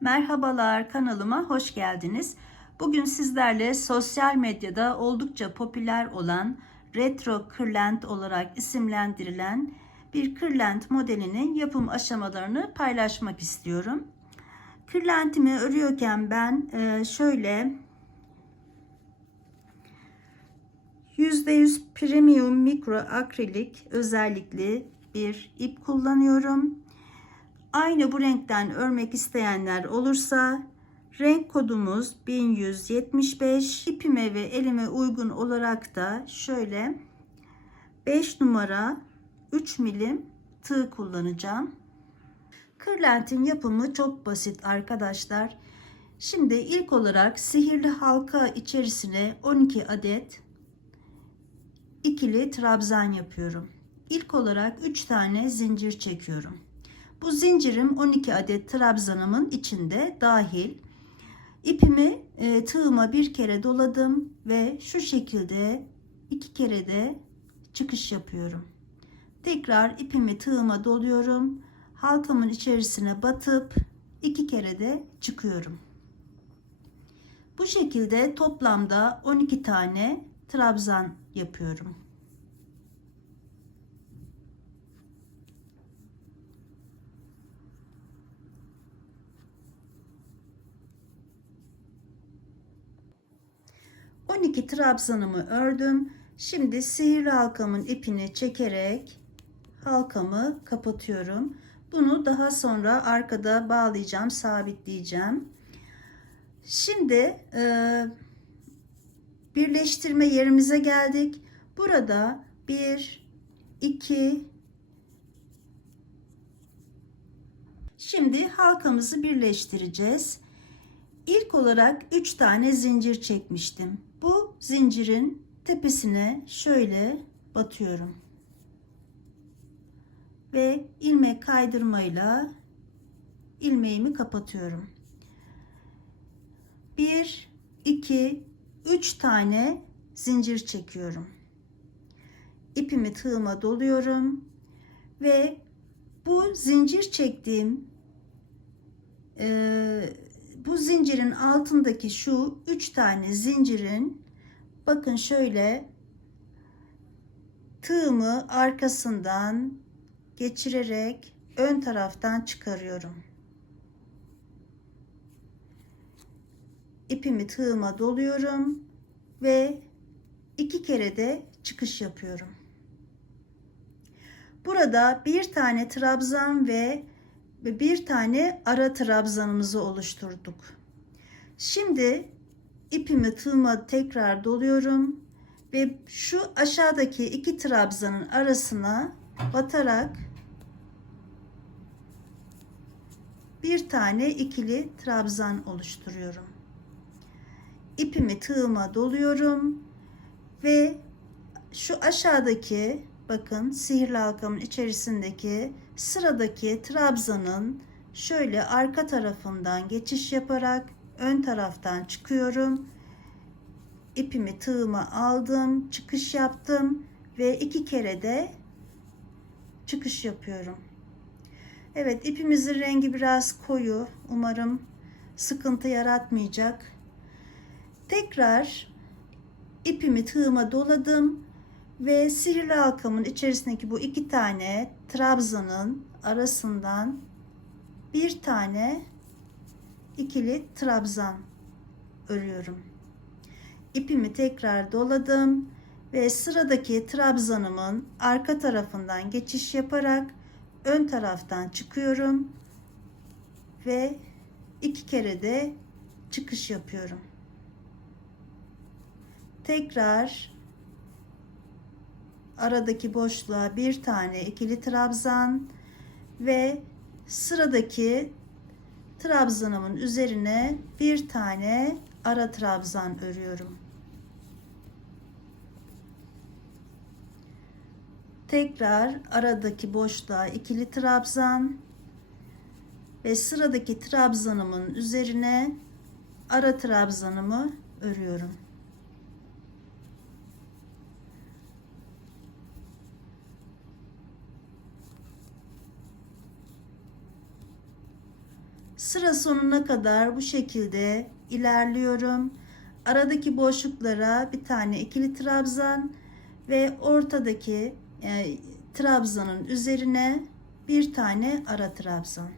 Merhabalar kanalıma hoş geldiniz. Bugün sizlerle sosyal medyada oldukça popüler olan retro kırlent olarak isimlendirilen bir kırlent modelinin yapım aşamalarını paylaşmak istiyorum. Kırlentimi örüyorken ben e, şöyle %100 premium mikro akrilik özellikli bir ip kullanıyorum. Aynı bu renkten örmek isteyenler olursa renk kodumuz 1175 ipime ve elime uygun olarak da şöyle 5 numara 3 milim tığ kullanacağım. Kırlentin yapımı çok basit arkadaşlar. Şimdi ilk olarak sihirli halka içerisine 12 adet ikili trabzan yapıyorum. İlk olarak 3 tane zincir çekiyorum. Bu zincirim 12 adet trabzanımın içinde dahil. İpimi e, tığıma bir kere doladım ve şu şekilde iki kere de çıkış yapıyorum. Tekrar ipimi tığıma doluyorum. Halkamın içerisine batıp iki kere de çıkıyorum. Bu şekilde toplamda 12 tane trabzan yapıyorum. On iki trabzanımı ördüm. Şimdi sihirli halkamın ipini çekerek halkamı kapatıyorum. Bunu daha sonra arkada bağlayacağım, sabitleyeceğim. Şimdi e, birleştirme yerimize geldik. Burada 1 2 Şimdi halkamızı birleştireceğiz. İlk olarak 3 tane zincir çekmiştim. Zincirin tepesine şöyle batıyorum. Ve ilmek kaydırmayla ilmeğimi kapatıyorum. 1 2 3 tane zincir çekiyorum. İpimi tığıma doluyorum ve bu zincir çektiğim e, bu zincirin altındaki şu üç tane zincirin bakın şöyle tığımı arkasından geçirerek ön taraftan çıkarıyorum. ipimi tığıma doluyorum ve iki kere de çıkış yapıyorum. Burada bir tane trabzan ve bir tane ara trabzanımızı oluşturduk. Şimdi ipimi tığıma tekrar doluyorum ve şu aşağıdaki iki trabzanın arasına batarak bir tane ikili trabzan oluşturuyorum. İpimi tığıma doluyorum ve şu aşağıdaki bakın sihirli halkamın içerisindeki sıradaki trabzanın şöyle arka tarafından geçiş yaparak ön taraftan çıkıyorum. İpimi tığıma aldım, çıkış yaptım ve iki kere de çıkış yapıyorum. Evet ipimizin rengi biraz koyu. Umarım sıkıntı yaratmayacak. Tekrar ipimi tığıma doladım ve sihirli halkamın içerisindeki bu iki tane trabzanın arasından bir tane ikili trabzan örüyorum. İpimi tekrar doladım ve sıradaki trabzanımın arka tarafından geçiş yaparak ön taraftan çıkıyorum ve iki kere de çıkış yapıyorum tekrar aradaki boşluğa bir tane ikili trabzan ve sıradaki trabzanımın üzerine bir tane ara trabzan örüyorum. Tekrar aradaki boşluğa ikili trabzan ve sıradaki trabzanımın üzerine ara trabzanımı örüyorum. Sıra sonuna kadar bu şekilde ilerliyorum. Aradaki boşluklara bir tane ikili trabzan ve ortadaki e, trabzanın üzerine bir tane ara trabzan.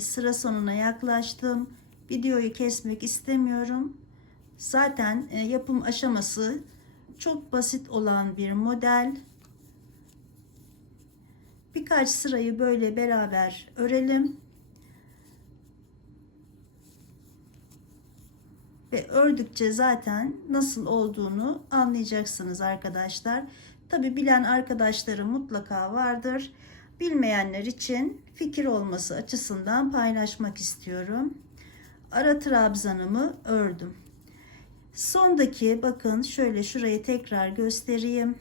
Sıra sonuna yaklaştım. Videoyu kesmek istemiyorum. Zaten e, yapım aşaması çok basit olan bir model. Birkaç sırayı böyle beraber örelim. Ve ördükçe zaten nasıl olduğunu anlayacaksınız arkadaşlar. Tabi bilen arkadaşlarım mutlaka vardır. Bilmeyenler için fikir olması açısından paylaşmak istiyorum. Ara trabzanımı ördüm. Sondaki bakın şöyle şurayı tekrar göstereyim.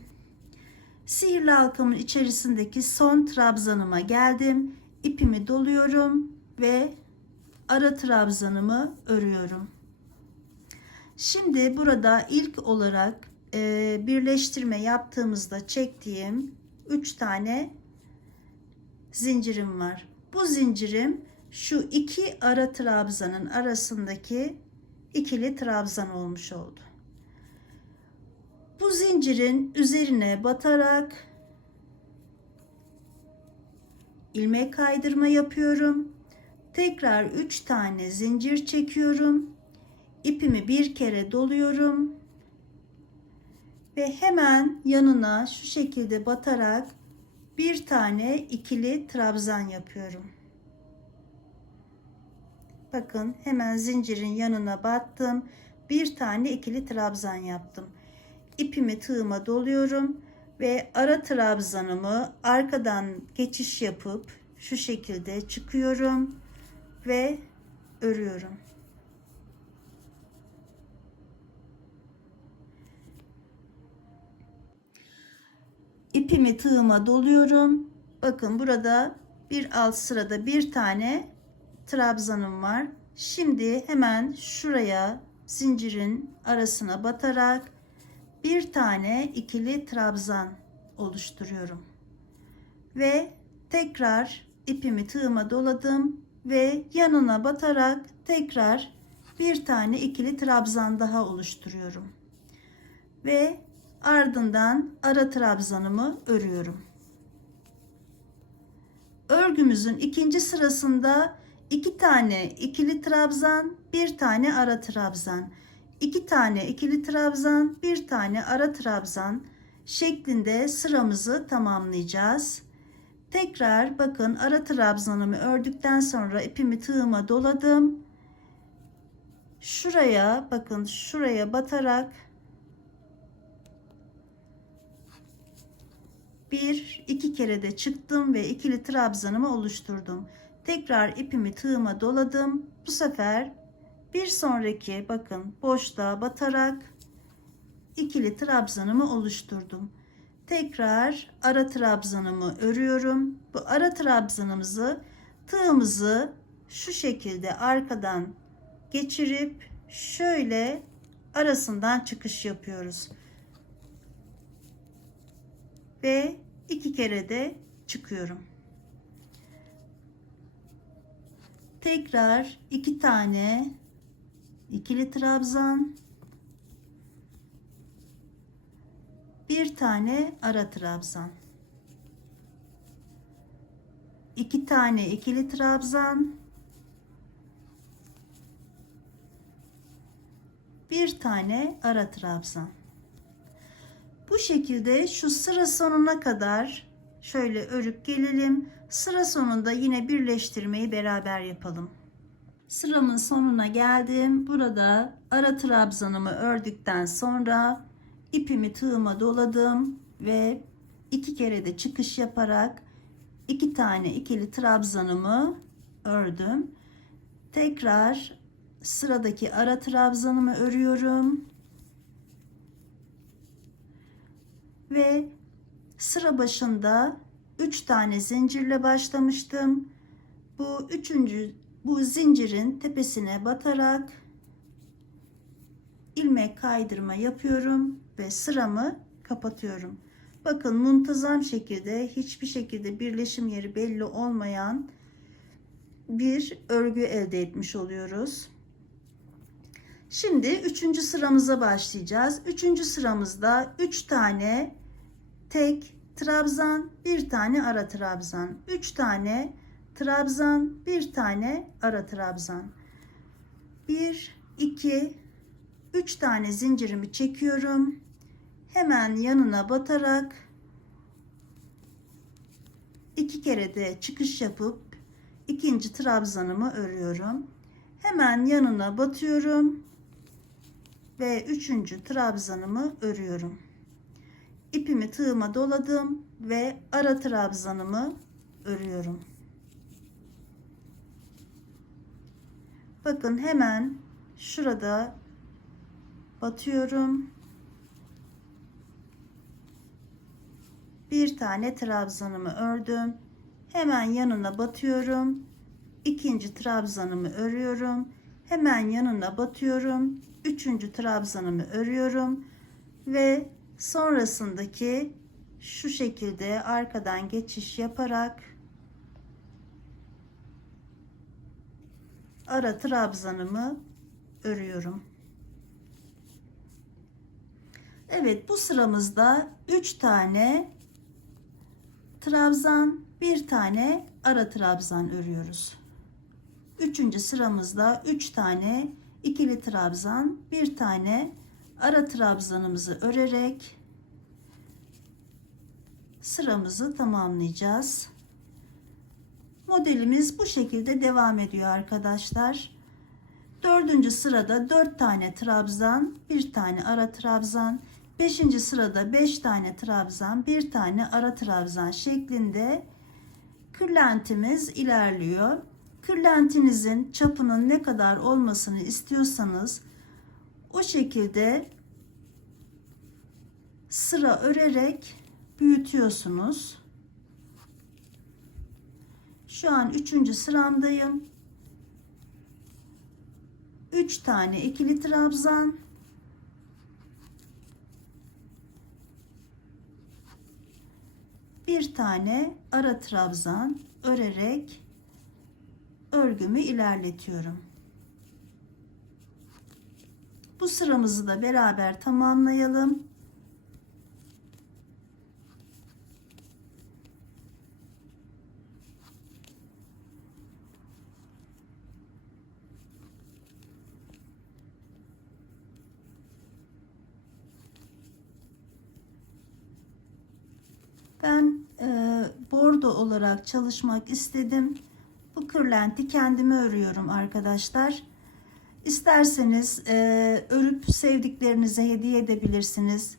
Sihirli halkamın içerisindeki son trabzanıma geldim. İpimi doluyorum ve ara trabzanımı örüyorum. Şimdi burada ilk olarak birleştirme yaptığımızda çektiğim 3 tane zincirim var. Bu zincirim şu iki ara trabzanın arasındaki ikili trabzan olmuş oldu. Bu zincirin üzerine batarak ilmek kaydırma yapıyorum. Tekrar 3 tane zincir çekiyorum. İpimi bir kere doluyorum. Ve hemen yanına şu şekilde batarak bir tane ikili trabzan yapıyorum. Bakın hemen zincirin yanına battım. Bir tane ikili trabzan yaptım. İpimi tığıma doluyorum ve ara trabzanımı arkadan geçiş yapıp şu şekilde çıkıyorum ve örüyorum. İpimi tığıma doluyorum. Bakın burada bir alt sırada bir tane trabzanım var. Şimdi hemen şuraya zincirin arasına batarak bir tane ikili trabzan oluşturuyorum. Ve tekrar ipimi tığıma doladım ve yanına batarak tekrar bir tane ikili trabzan daha oluşturuyorum. Ve ardından ara trabzanımı örüyorum. Örgümüzün ikinci sırasında iki tane ikili trabzan, bir tane ara trabzan, iki tane ikili trabzan, bir tane ara trabzan şeklinde sıramızı tamamlayacağız. Tekrar bakın ara trabzanımı ördükten sonra ipimi tığıma doladım. Şuraya bakın şuraya batarak bir iki kere de çıktım ve ikili trabzanımı oluşturdum. Tekrar ipimi tığıma doladım. Bu sefer bir sonraki bakın boşluğa batarak ikili trabzanımı oluşturdum. Tekrar ara trabzanımı örüyorum. Bu ara trabzanımızı tığımızı şu şekilde arkadan geçirip şöyle arasından çıkış yapıyoruz ve iki kere de çıkıyorum. Tekrar iki tane ikili trabzan. Bir tane ara trabzan. İki tane ikili trabzan. Bir tane ara trabzan bu şekilde şu sıra sonuna kadar şöyle örüp gelelim. Sıra sonunda yine birleştirmeyi beraber yapalım. Sıramın sonuna geldim. Burada ara trabzanımı ördükten sonra ipimi tığıma doladım ve iki kere de çıkış yaparak iki tane ikili trabzanımı ördüm. Tekrar sıradaki ara trabzanımı örüyorum. Ve sıra başında 3 tane zincirle başlamıştım. bu üçüncü bu zincirin tepesine batarak ilmek kaydırma yapıyorum ve sıramı kapatıyorum. Bakın muntazam şekilde hiçbir şekilde birleşim yeri belli olmayan bir örgü elde etmiş oluyoruz. Şimdi üçüncü sıramıza başlayacağız. Üçüncü sıramızda üç tane tek trabzan, bir tane ara trabzan, üç tane trabzan, bir tane ara trabzan. Bir, iki, üç tane zincirimi çekiyorum. Hemen yanına batarak iki kere de çıkış yapıp ikinci trabzanımı örüyorum. Hemen yanına batıyorum ve üçüncü trabzanımı örüyorum. İpimi tığıma doladım ve ara trabzanımı örüyorum. Bakın hemen şurada batıyorum. Bir tane trabzanımı ördüm. Hemen yanına batıyorum. İkinci trabzanımı örüyorum. Hemen yanına batıyorum. Üçüncü trabzanımı örüyorum. Ve sonrasındaki şu şekilde arkadan geçiş yaparak ara trabzanımı örüyorum. Evet bu sıramızda 3 tane trabzan, bir tane ara trabzan örüyoruz. Üçüncü sıramızda 3 tane ikili trabzan, bir tane ara trabzanımızı örerek sıramızı tamamlayacağız. Modelimiz bu şekilde devam ediyor arkadaşlar. Dördüncü sırada dört tane trabzan, bir tane ara trabzan, beşinci sırada beş tane trabzan, bir tane ara trabzan şeklinde kırlentimiz ilerliyor. Kırlentinizin çapının ne kadar olmasını istiyorsanız o şekilde sıra örerek büyütüyorsunuz. Şu an üçüncü sıramdayım. 3 tane ikili trabzan. Bir tane ara trabzan örerek örgümü ilerletiyorum. Bu sıramızı da beraber tamamlayalım. Ben e, bordo olarak çalışmak istedim. Bu kırlenti kendime örüyorum arkadaşlar. İsterseniz e, örüp sevdiklerinize hediye edebilirsiniz.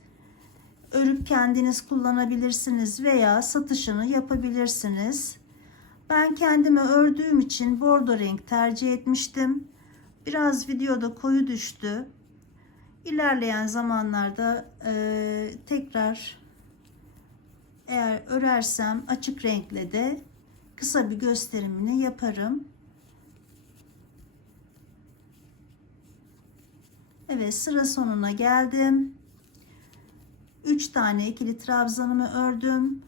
Örüp kendiniz kullanabilirsiniz veya satışını yapabilirsiniz. Ben kendime ördüğüm için bordo renk tercih etmiştim. Biraz videoda koyu düştü. İlerleyen zamanlarda e, tekrar eğer örersem açık renkle de kısa bir gösterimini yaparım. Evet sıra sonuna geldim. 3 tane ikili trabzanımı ördüm.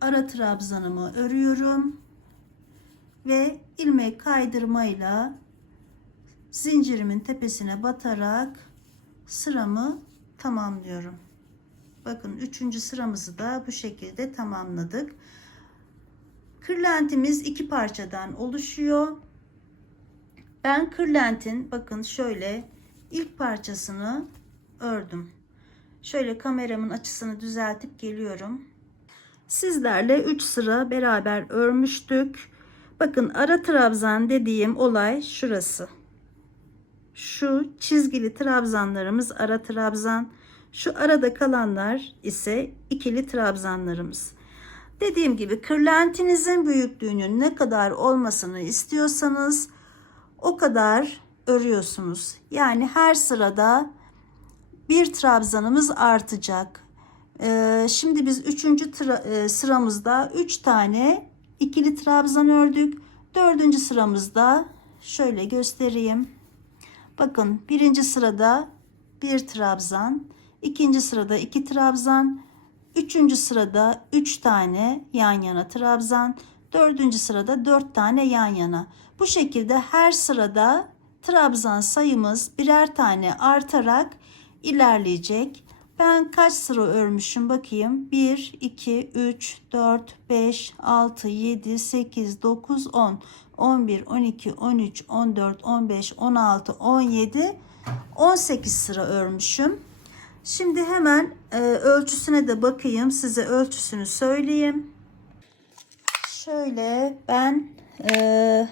Ara trabzanımı örüyorum. Ve ilmek kaydırmayla zincirimin tepesine batarak sıramı tamamlıyorum. Bakın üçüncü sıramızı da bu şekilde tamamladık. Kırlentimiz iki parçadan oluşuyor. Ben kırlentin bakın şöyle ilk parçasını ördüm. Şöyle kameramın açısını düzeltip geliyorum. Sizlerle 3 sıra beraber örmüştük. Bakın ara trabzan dediğim olay şurası. Şu çizgili trabzanlarımız ara trabzan. Şu arada kalanlar ise ikili trabzanlarımız. Dediğim gibi kırlentinizin büyüklüğünün ne kadar olmasını istiyorsanız o kadar örüyorsunuz. Yani her sırada bir trabzanımız artacak. Ee, şimdi biz üçüncü e, sıramızda üç tane ikili trabzan ördük. Dördüncü sıramızda şöyle göstereyim. Bakın birinci sırada bir trabzan, ikinci sırada iki trabzan, üçüncü sırada üç tane yan yana trabzan, dördüncü sırada dört tane yan yana. Bu şekilde her sırada trabzan sayımız birer tane artarak ilerleyecek. Ben kaç sıra örmüşüm bakayım. 1, 2, 3, 4, 5, 6, 7, 8, 9, 10, 11, 12, 13, 14, 15, 16, 17, 18 sıra örmüşüm. Şimdi hemen e, ölçüsüne de bakayım. Size ölçüsünü söyleyeyim. Şöyle ben e,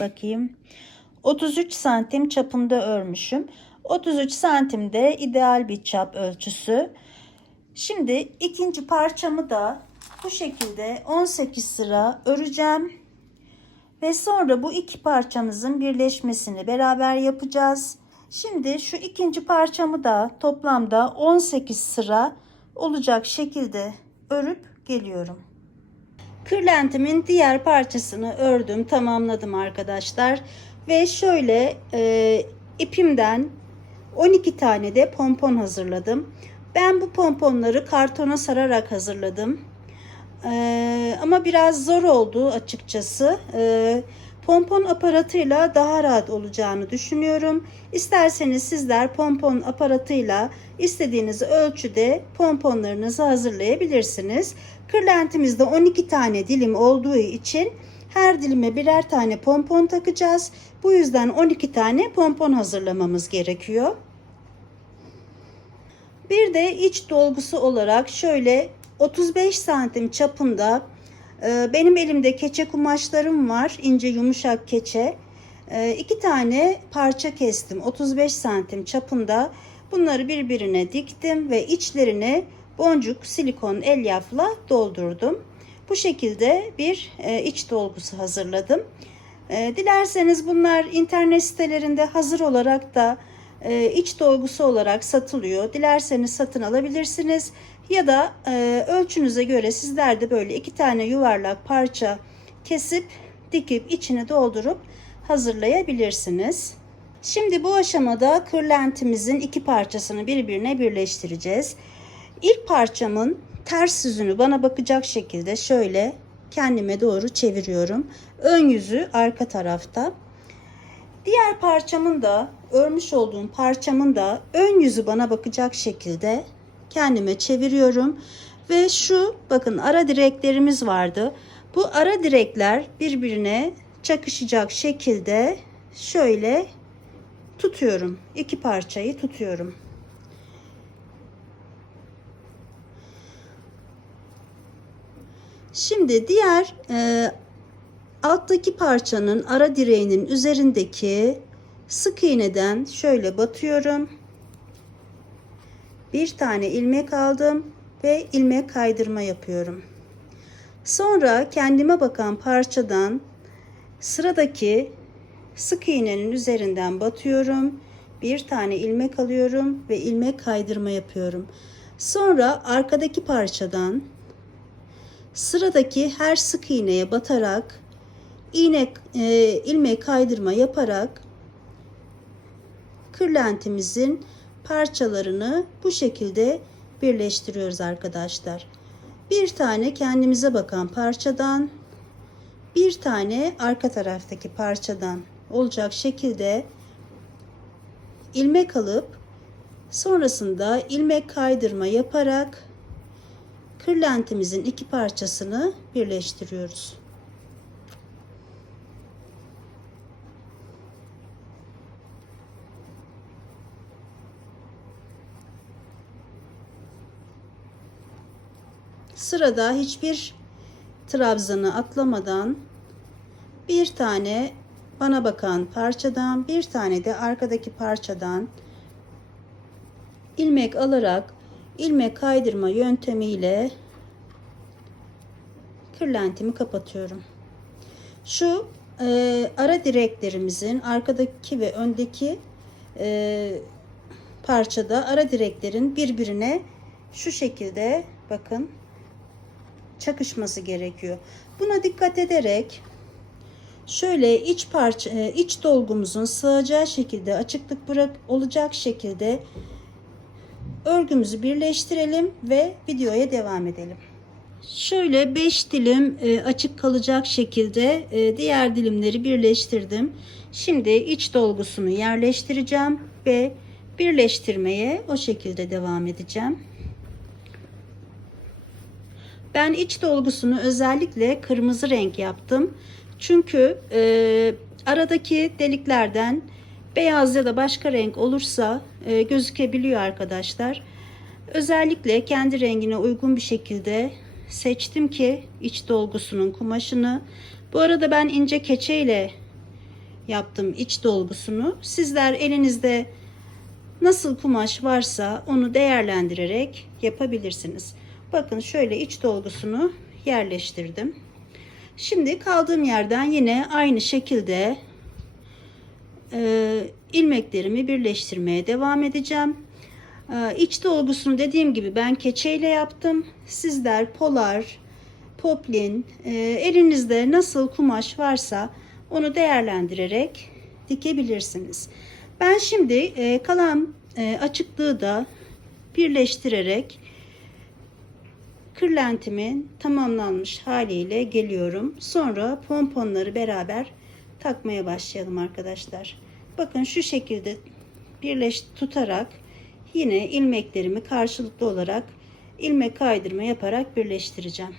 bakayım. 33 santim çapında örmüşüm. 33 santimde ideal bir çap ölçüsü. Şimdi ikinci parçamı da bu şekilde 18 sıra öreceğim. Ve sonra bu iki parçamızın birleşmesini beraber yapacağız. Şimdi şu ikinci parçamı da toplamda 18 sıra olacak şekilde örüp geliyorum. Kırlentimin diğer parçasını ördüm, tamamladım arkadaşlar. Ve şöyle e, ipimden 12 tane de pompon hazırladım. Ben bu pomponları kartona sararak hazırladım. Ee, ama biraz zor oldu açıkçası. Ee, pompon aparatıyla daha rahat olacağını düşünüyorum. İsterseniz sizler pompon aparatıyla istediğiniz ölçüde pomponlarınızı hazırlayabilirsiniz. Kırlentimizde 12 tane dilim olduğu için her dilime birer tane pompon takacağız. Bu yüzden 12 tane pompon hazırlamamız gerekiyor. Bir de iç dolgusu olarak şöyle 35 santim çapında benim elimde keçe kumaşlarım var. ince yumuşak keçe. E, iki tane parça kestim. 35 santim çapında. Bunları birbirine diktim ve içlerine boncuk silikon elyafla doldurdum. Bu şekilde bir e, iç dolgusu hazırladım. Dilerseniz bunlar internet sitelerinde hazır olarak da iç dolgusu olarak satılıyor. Dilerseniz satın alabilirsiniz. Ya da e, ölçünüze göre sizler de böyle iki tane yuvarlak parça kesip dikip içine doldurup hazırlayabilirsiniz. Şimdi bu aşamada kırlentimizin iki parçasını birbirine birleştireceğiz. İlk parçamın ters yüzünü bana bakacak şekilde şöyle kendime doğru çeviriyorum. Ön yüzü arka tarafta. Diğer parçamın da örmüş olduğum parçamın da ön yüzü bana bakacak şekilde kendime çeviriyorum ve şu bakın ara direklerimiz vardı. Bu ara direkler birbirine çakışacak şekilde şöyle tutuyorum. İki parçayı tutuyorum. Şimdi diğer e, alttaki parçanın ara direğinin üzerindeki sık iğneden şöyle batıyorum bir tane ilmek aldım ve ilmek kaydırma yapıyorum. Sonra kendime bakan parçadan sıradaki sık iğnenin üzerinden batıyorum. Bir tane ilmek alıyorum ve ilmek kaydırma yapıyorum. Sonra arkadaki parçadan sıradaki her sık iğneye batarak iğne e, ilmek kaydırma yaparak kırlentimizin parçalarını bu şekilde birleştiriyoruz arkadaşlar. Bir tane kendimize bakan parçadan bir tane arka taraftaki parçadan olacak şekilde ilmek alıp sonrasında ilmek kaydırma yaparak kırlentimizin iki parçasını birleştiriyoruz. Sırada hiçbir trabzanı atlamadan bir tane bana bakan parçadan bir tane de arkadaki parçadan ilmek alarak ilmek kaydırma yöntemiyle kırlentimi kapatıyorum. Şu e, ara direklerimizin arkadaki ve öndeki e, parçada ara direklerin birbirine şu şekilde bakın çakışması gerekiyor. Buna dikkat ederek Şöyle iç parça e, iç dolgumuzun sığacağı şekilde açıklık bırak olacak şekilde örgümüzü birleştirelim ve videoya devam edelim. Şöyle 5 dilim e, açık kalacak şekilde e, diğer dilimleri birleştirdim. Şimdi iç dolgusunu yerleştireceğim ve birleştirmeye o şekilde devam edeceğim. Ben iç dolgusunu özellikle kırmızı renk yaptım. Çünkü e, aradaki deliklerden beyaz ya da başka renk olursa e, gözükebiliyor arkadaşlar. Özellikle kendi rengine uygun bir şekilde seçtim ki iç dolgusunun kumaşını. Bu arada ben ince keçeyle yaptım iç dolgusunu. Sizler elinizde nasıl kumaş varsa onu değerlendirerek yapabilirsiniz. Bakın şöyle iç dolgusunu yerleştirdim. Şimdi kaldığım yerden yine aynı şekilde e, ilmeklerimi birleştirmeye devam edeceğim. E, iç dolgusunu dediğim gibi ben keçeyle yaptım. Sizler polar, poplin, e, elinizde nasıl kumaş varsa onu değerlendirerek dikebilirsiniz. Ben şimdi e, kalan e, açıklığı da birleştirerek kırlentimin tamamlanmış haliyle geliyorum. Sonra pomponları beraber takmaya başlayalım arkadaşlar. Bakın şu şekilde birleş tutarak yine ilmeklerimi karşılıklı olarak ilmek kaydırma yaparak birleştireceğim.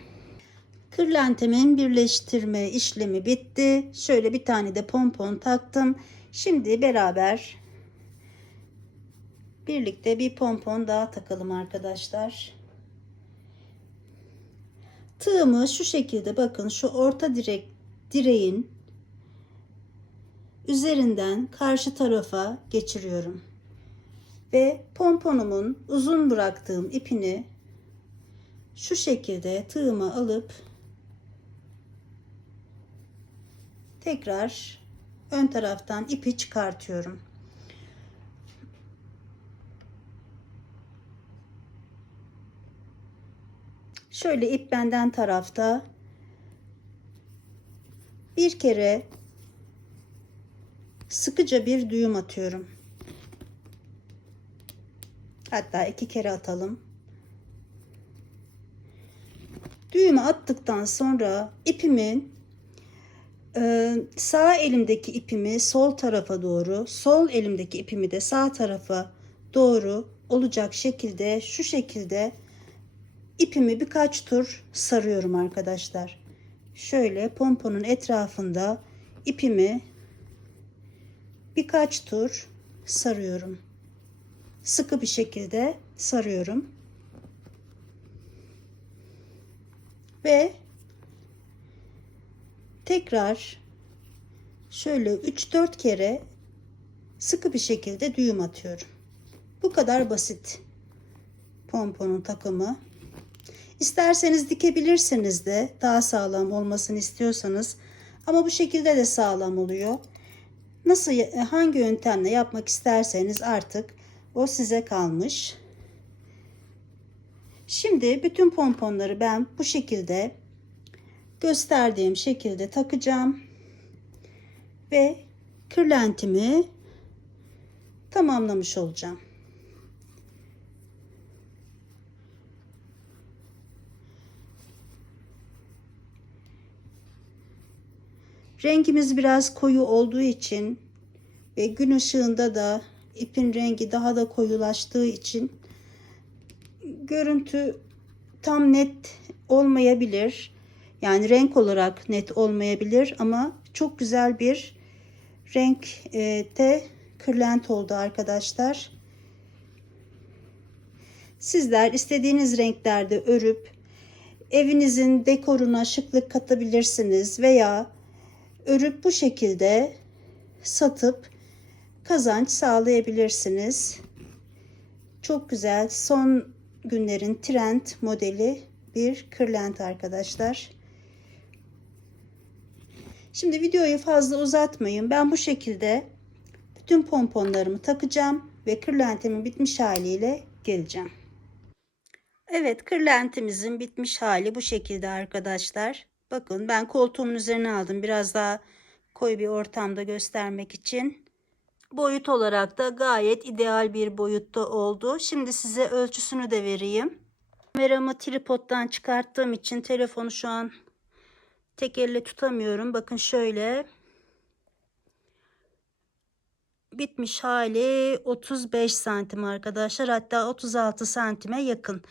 Kırlentimin birleştirme işlemi bitti. Şöyle bir tane de pompon taktım. Şimdi beraber birlikte bir pompon daha takalım arkadaşlar. Tığımı şu şekilde bakın şu orta direk direğin üzerinden karşı tarafa geçiriyorum. Ve pomponumun uzun bıraktığım ipini şu şekilde tığıma alıp tekrar ön taraftan ipi çıkartıyorum. Şöyle ip benden tarafta bir kere sıkıca bir düğüm atıyorum. Hatta iki kere atalım. Düğümü attıktan sonra ipimin e, sağ elimdeki ipimi sol tarafa doğru, sol elimdeki ipimi de sağ tarafa doğru olacak şekilde şu şekilde ipimi birkaç tur sarıyorum arkadaşlar. Şöyle pomponun etrafında ipimi birkaç tur sarıyorum. Sıkı bir şekilde sarıyorum. Ve tekrar şöyle 3-4 kere sıkı bir şekilde düğüm atıyorum. Bu kadar basit pomponun takımı. İsterseniz dikebilirsiniz de daha sağlam olmasını istiyorsanız. Ama bu şekilde de sağlam oluyor. Nasıl hangi yöntemle yapmak isterseniz artık o size kalmış. Şimdi bütün pomponları ben bu şekilde gösterdiğim şekilde takacağım. Ve kırlentimi tamamlamış olacağım. Rengimiz biraz koyu olduğu için ve gün ışığında da ipin rengi daha da koyulaştığı için görüntü tam net olmayabilir. Yani renk olarak net olmayabilir ama çok güzel bir renk de kırlent oldu arkadaşlar. Sizler istediğiniz renklerde örüp evinizin dekoruna şıklık katabilirsiniz veya örüp bu şekilde satıp kazanç sağlayabilirsiniz. Çok güzel son günlerin trend modeli bir kırlent arkadaşlar. Şimdi videoyu fazla uzatmayın. Ben bu şekilde bütün pomponlarımı takacağım ve kırlentimin bitmiş haliyle geleceğim. Evet kırlentimizin bitmiş hali bu şekilde arkadaşlar. Bakın ben koltuğumun üzerine aldım. Biraz daha koyu bir ortamda göstermek için. Boyut olarak da gayet ideal bir boyutta oldu. Şimdi size ölçüsünü de vereyim. Kameramı tripoddan çıkarttığım için telefonu şu an tek elle tutamıyorum. Bakın şöyle. Bitmiş hali 35 santim arkadaşlar. Hatta 36 santime yakın.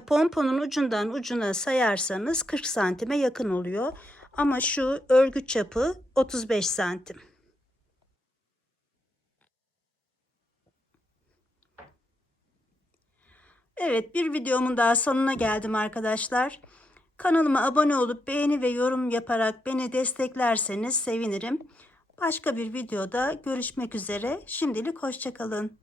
Pomponun ucundan ucuna sayarsanız 40 santime yakın oluyor. Ama şu örgü çapı 35 santim. Evet bir videomun daha sonuna geldim arkadaşlar. Kanalıma abone olup beğeni ve yorum yaparak beni desteklerseniz sevinirim. Başka bir videoda görüşmek üzere. Şimdilik hoşçakalın.